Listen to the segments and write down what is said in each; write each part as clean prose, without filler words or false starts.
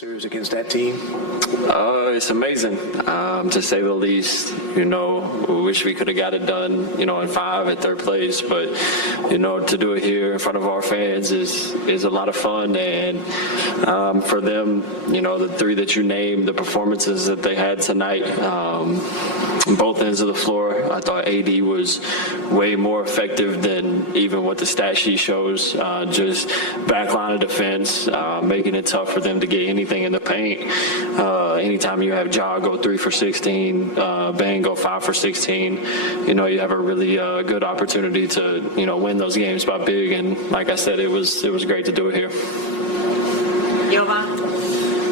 series against that team? It's amazing, to say the least. We wish we could have got it done, in 5 at third place, but, to do it here in front of our fans is a lot of fun. And for them, the 3 that you named, the performances that they had tonight, both ends of the floor, I thought AD was way more effective than even what the stat sheet shows. Just backline of defense, making it tough for them to get anything in the paint. Anytime you have Ja go 3 for 16, Bang go 5 for 16, you have a really good opportunity to, win those games by big. And like I said, it was great to do it here.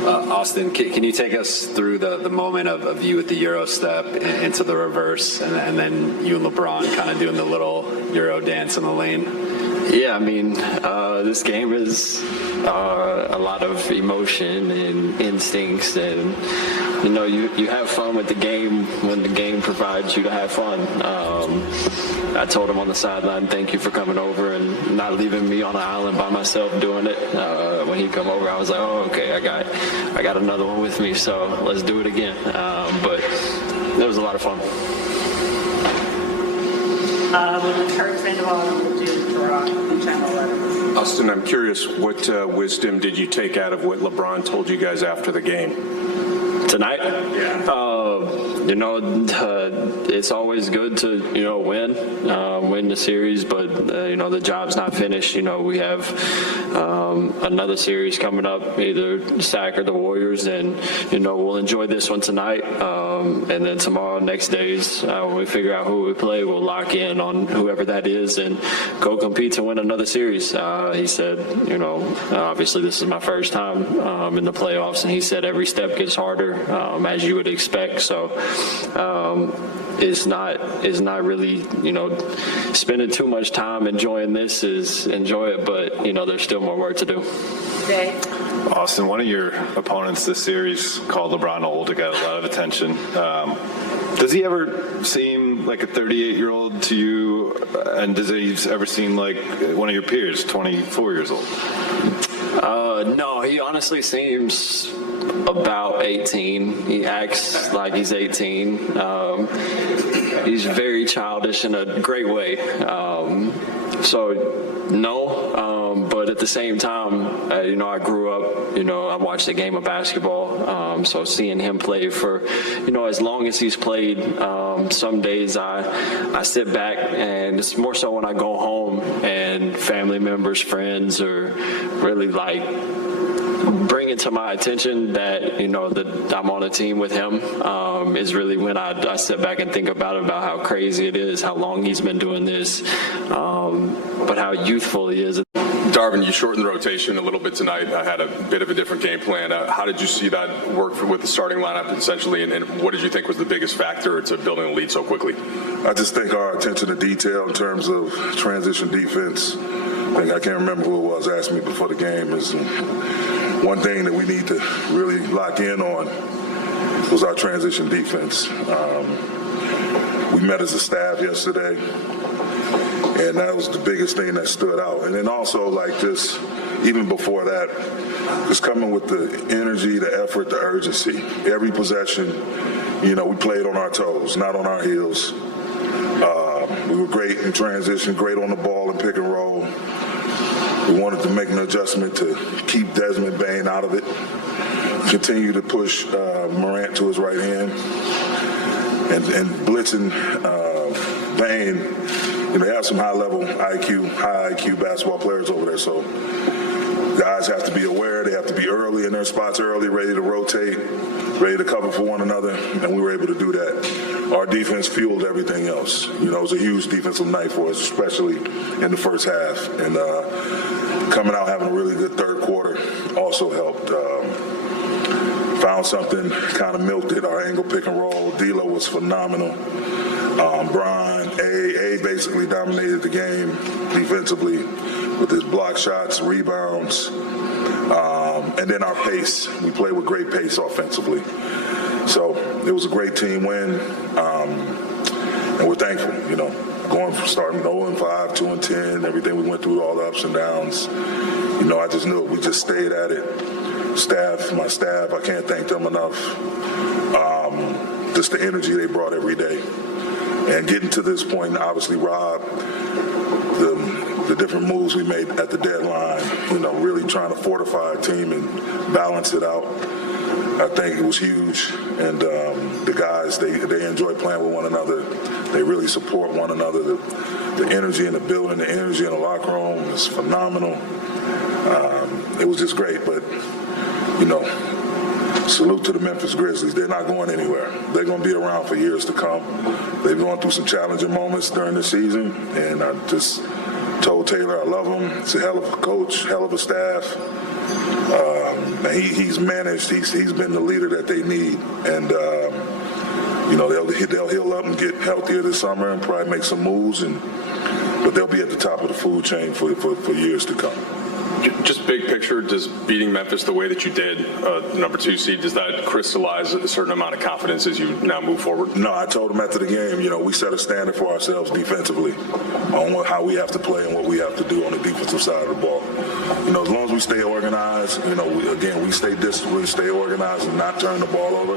Austin, can you take us through the moment of you with the Euro step into the reverse and then you and LeBron kind of doing the little Euro dance in the lane? Yeah, this game is a lot of emotion and instincts, and you have fun with the game when the game provides you to have fun. I told him on the sideline, thank you for coming over and not leaving me on an island by myself doing it. When he come over, I was like, oh, okay, I got another one with me, so let's do it again. But it was a lot of fun. Austin, I'm curious, what wisdom did you take out of what LeBron told you guys after the game? Tonight? Yeah. It's always good to, win the series, but, the job's not finished. We have another series coming up, either SAC or the Warriors, and, we'll enjoy this one tonight. And then tomorrow, next days, when we figure out who we play, we'll lock in on whoever that is and go compete to win another series. He said, obviously this is my first time in the playoffs, and he said every step gets harder, as you would expect. So it's not really, spending too much time enjoying this is enjoy it, but, there's still more work to do. Okay. Austin, one of your opponents this series called LeBron old. It got a lot of attention. Does he ever seem like a 38-year-old to you? And does he ever seem like one of your peers, 24 years old? No, he honestly seems about 18. He acts like he's 18. He's very childish in a great way. But at the same time, I grew up, I watched a game of basketball. So seeing him play for, as long as he's played, some days I sit back, and it's more so when I go home and family members, friends are really bring it to my attention that, that I'm on a team with him, is really when I sit back and think about how crazy it is, how long he's been doing this, but how youthful he is. Darvin, you shortened the rotation a little bit tonight. I had a bit of a different game plan. How did you see that work with the starting lineup, essentially, and what did you think was the biggest factor to building a lead so quickly? I just think our attention to detail in terms of transition defense, I can't remember who it was asked me before the game, is one thing that we need to really lock in on was our transition defense. We met as a staff yesterday, and that was the biggest thing that stood out. And then also, just even before that, just coming with the energy, the effort, the urgency. Every possession, we played on our toes, not on our heels. We were great in transition, great on the ball and pick and roll. We wanted to make an adjustment to keep Desmond Bane out of it, continue to push Morant to his right hand, and blitzing Bane. They have some high IQ basketball players over there, so guys have to be aware. They have to be early in their spots early, ready to rotate, ready to cover for one another, and we were able to do that. Our defense fueled everything else. It was a huge defensive night for us, especially in the first half. And coming out having a really good third quarter also helped. Found something, kind of milked it. Our angle pick and roll, D'Lo was phenomenal. Brian, A basically dominated the game defensively with his block shots, rebounds, and then our pace. We played with great pace offensively. So it was a great team win, and we're thankful, going from starting 0-5, 2-10, everything we went through, all the ups and downs. I just knew we just stayed at it, my staff, I can't thank them enough. Just the energy they brought every day. And getting to this point, obviously, Rob, the different moves we made at the deadline, really trying to fortify our team and balance it out. I think it was huge. And the guys, they enjoy playing with one another. They really support one another. The energy in the building, the energy in the locker room is phenomenal. It was just great. But, salute to the Memphis Grizzlies. They're not going anywhere. They're going to be around for years to come. They've gone through some challenging moments during the season, and I just told Taylor I love him. He's a hell of a coach, hell of a staff. He's managed. He's been the leader that they need, and they'll heal up and get healthier this summer and probably make some moves, but they'll be at the top of the food chain for years to come. Just big picture, does beating Memphis the way that you did, number 2 seed, does that crystallize a certain amount of confidence as you now move forward? No, I told them after the game, we set a standard for ourselves defensively on how we have to play and what we have to do on the defensive side of the ball. As long as we stay organized, we stay disciplined, stay organized and not turn the ball over.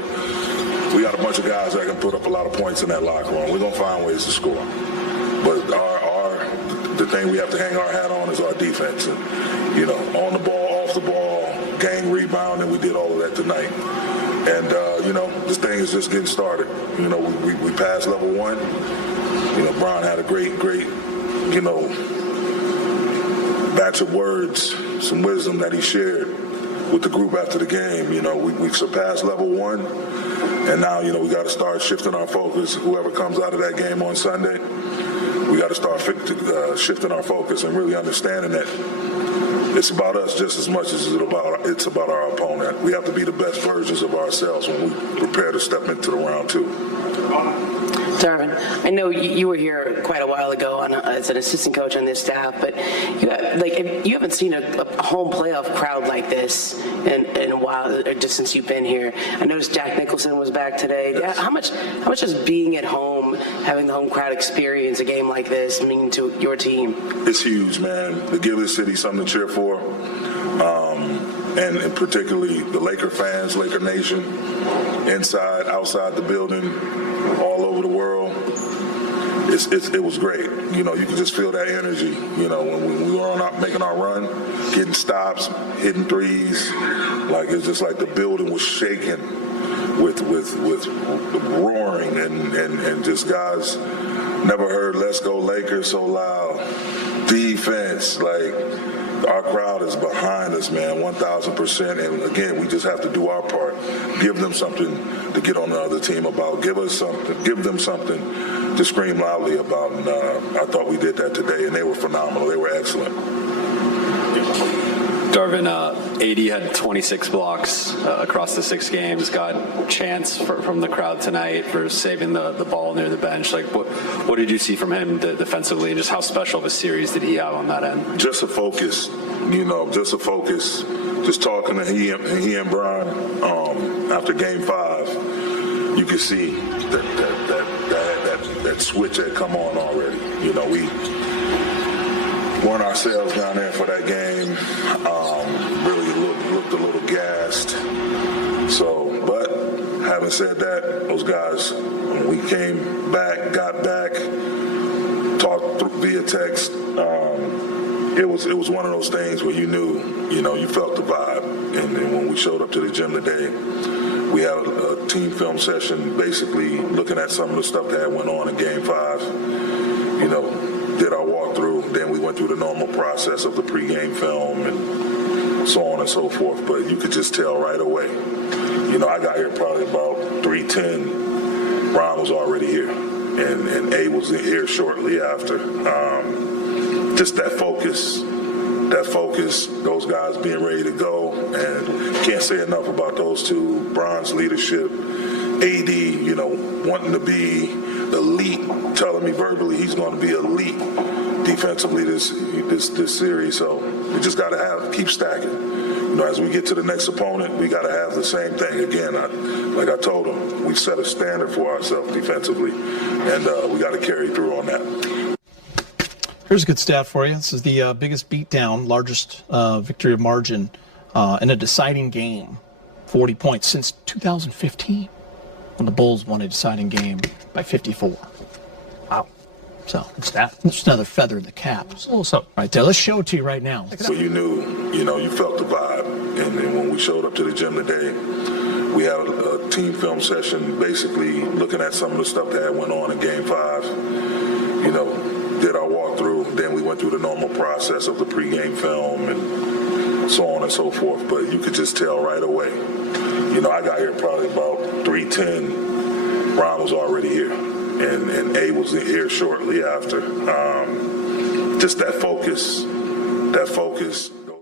We got a bunch of guys that can put up a lot of points in that locker room. We're going to find ways to score. But the thing we have to hang our hat on is our defense. And, on the ball, off the ball, gang rebound, and we did all of that tonight. And, this thing is just getting started. We passed level 1. Bron had a great, batch of words, some wisdom that he shared with the group after the game. We've surpassed level 1, and now, we got to start shifting our focus. Whoever comes out of that game on Sunday, we got to start shifting our focus and really understanding that it's about us just as much as it's about our opponent. We have to be the best versions of ourselves when we prepare to step into the round 2. Darvin, I know you were here quite a while ago as an assistant coach on this staff, but you haven't seen a home playoff crowd like this in a while, just since you've been here. I noticed Jack Nicholson was back today. Yes. How much does being at home, having the home crowd experience a game like this mean to your team? It's huge, man. To give this city something to cheer for, and particularly the Laker fans, Laker Nation, inside, outside the building, all over the world. It was great. You can just feel that energy. When we were making our run, getting stops, hitting threes, it's just like the building was shaking with roaring and just guys never heard "Let's Go Lakers" so loud. Defense, our crowd is behind us, man, 1,000%. And again, we just have to do our part. Give them something to get on the other team about. Give them something to scream loudly about. And I thought we did that today, and they were phenomenal. They were excellent. Darvin, AD had 26 blocks across the 6 games, got chants from the crowd tonight for saving the ball near the bench. What did you see from him defensively, and just how special of a series did he have on that end? Just a focus, just a focus. Just talking to he and Bron after Game 5, you could see that switch had come on already. We weren't ourselves down there for that game. Really looked a little gassed. But having said that, those guys, when we came back, got back, talked via text, it was one of those things where you knew, you felt the vibe. And then when we showed up to the gym today, we had a team film session basically looking at some of the stuff that went on in Game 5. Did our walkthrough, then we went through the normal process of the pregame film and so on and so forth. But you could just tell right away. I got here probably about 3:10. Ron was already here, and A was here shortly after. Just that focus, those guys being ready to go, and can't say enough about those two. Bron's leadership, AD, wanting to be elite, telling me verbally he's going to be elite defensively this series. So we just got to keep stacking. As we get to the next opponent, we got to have the same thing. Again, like I told him, we set a standard for ourselves defensively, and we got to carry through on that. Here's a good stat for you. This is the biggest beatdown, largest victory margin in a deciding game, 40 points since 2015, when the Bulls won a deciding game by 54. Wow. So it's just another feather in the cap. It's a little something right there. Let's show it to you right now. So you knew, you felt the vibe. And then when we showed up to the gym today, we had a team film session basically looking at some of the stuff that went on in Game 5. Did our walkthrough. Then we went through the normal process of the pregame film and so on and so forth. But you could just tell right away. I got here probably about 3:10. Ron was already here. And A was here shortly after. Just that focus.